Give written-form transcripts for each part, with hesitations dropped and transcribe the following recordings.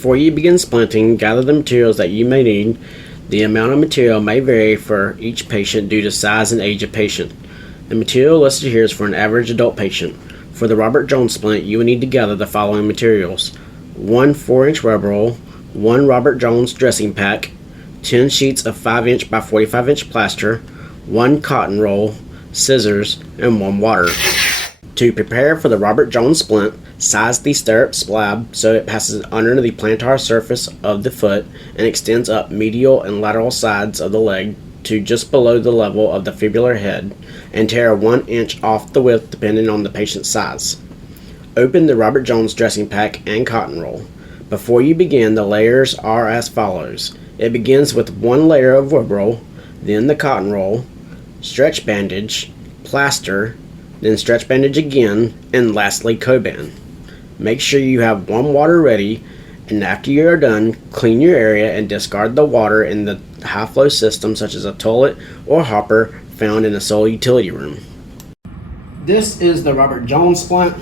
Before you begin splinting, gather the materials that you may need. The amount of material may vary for each patient due to size and age of patient. The material listed here is for an average adult patient. For the Robert Jones splint, you will need to gather the following materials: 1 4-inch web roll, 1 Robert Jones dressing pack, 10 sheets of 5-inch by 45-inch plaster, 1 cotton roll, scissors, and 1 water. To prepare for the Robert Jones splint, size the stirrup slab so it passes under the plantar surface of the foot and extends up medial and lateral sides of the leg to just below the level of the fibular head, and tear 1 inch off the width depending on the patient's size. Open the Robert Jones dressing pack and cotton roll. Before you begin, the layers are as follows. It begins with 1 layer of web roll, then the cotton roll, stretch bandage, plaster, then stretch bandage again, and lastly Coban. Make sure you have 1 water ready, and after you are done, clean your area and discard the water in the high flow system such as a toilet or hopper found in a sole utility room. This is the Robert Jones splint.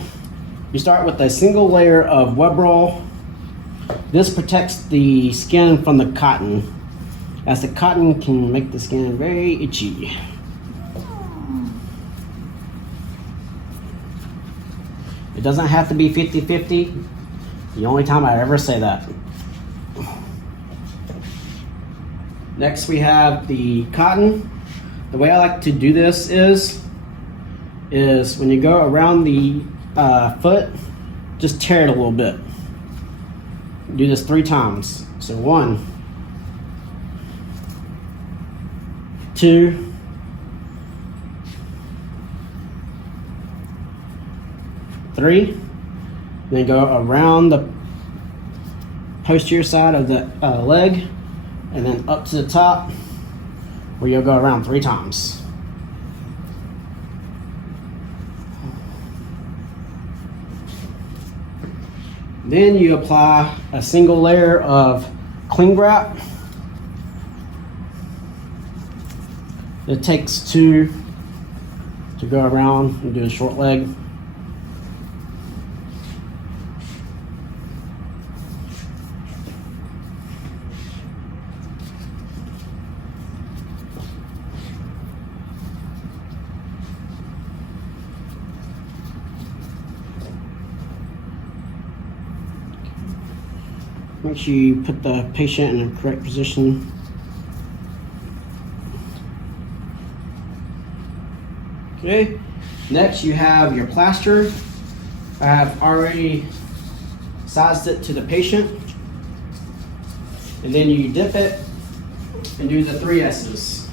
You start with a single layer of web roll. This protects the skin from the cotton, as the cotton can make the skin very itchy. It doesn't have to be 50-50. The only time I ever say that. Next we have the cotton. The way I like to do this is when you go around the foot, just tear it a little bit. Do this 3 times. So 1, 2, 3, then go around the posterior side of the leg, and then up to the top, where you'll go around 3 times. Then you apply a single layer of cling wrap. It takes 2 to go around and do a short leg. Make sure you put the patient in the correct position. Okay, next you have your plaster. I have already sized it to the patient. And then you dip it and do the 3 S's.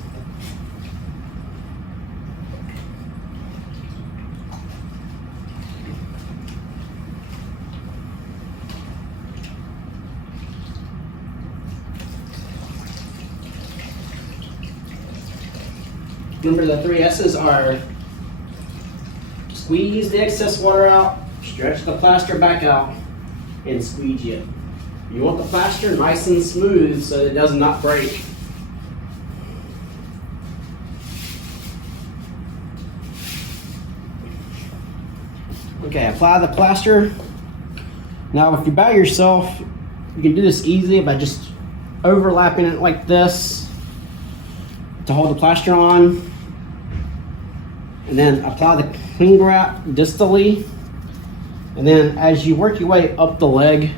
Remember, the 3 S's are: squeeze the excess water out, stretch the plaster back out, and squeegee it. You want the plaster nice and smooth so that it does not break. Okay, apply the plaster. Now if you're by yourself, you can do this easily by just overlapping it like this to hold the plaster on. And then apply the cling wrap distally. And then as you work your way up the leg,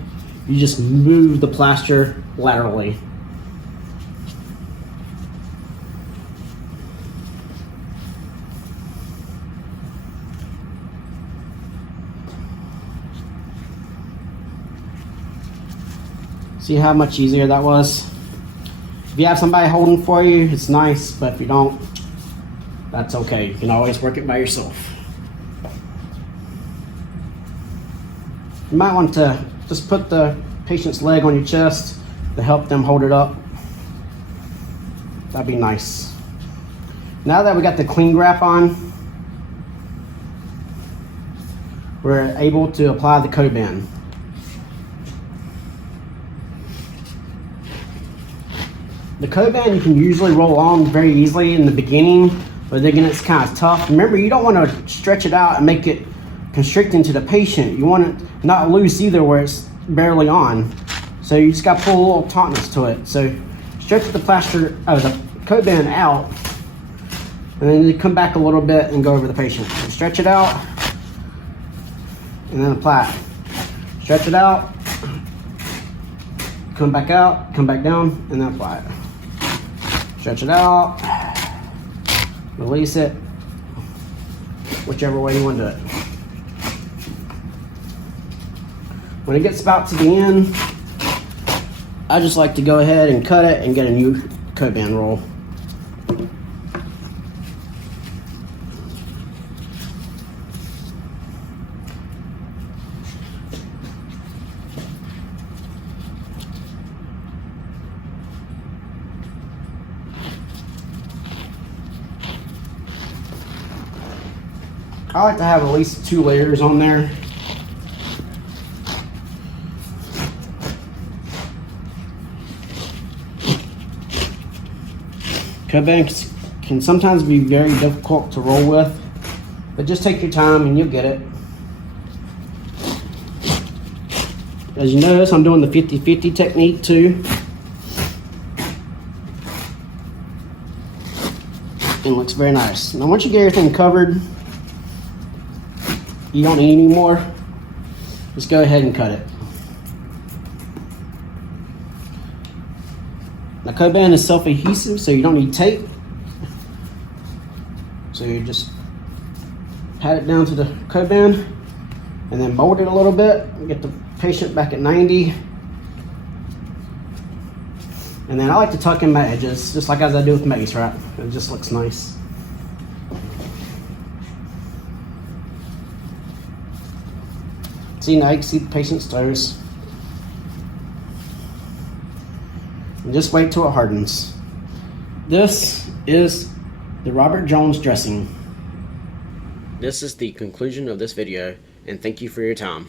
you just move the plaster laterally. See how much easier that was? If you have somebody holding for you, it's nice, but if you don't, that's okay. You can always work it by yourself. You might want to just put the patient's leg on your chest to help them hold it up. That'd be nice. Now that we got the cling wrap on, we're able to apply the Coban. The Coban you can usually roll on very easily in the beginning, but again it's kind of tough. Remember, you don't want to stretch it out and make it constricting to the patient. You want it not loose either where it's barely on. So you just got to pull a little tautness to it. So stretch the the coat band out, and then you come back a little bit and go over the patient. So stretch it out, and then apply it. Stretch it out, come back out, come back down, and then apply it. Stretch it out, release it, whichever way you want to do it. When it gets about to the end, I just like to go ahead and cut it and get a new coat band roll. I like to have at least 2 layers on there. Coat bands can sometimes be very difficult to roll with, but just take your time and you'll get it. As you notice, I'm doing the 50-50 technique too. And it looks very nice. Now once you get everything covered, you don't need any more, just go ahead and cut it. The coat band is self-adhesive, so you don't need tape. So you just pat it down to the coat band and then mold it a little bit, get the patient back at 90. And then I like to tuck in my edges, just like as I do with mace wrap. It just looks nice. See, now you can see the patient's toes. And just wait till it hardens. This is the Robert Jones dressing. This is the conclusion of this video, and thank you for your time.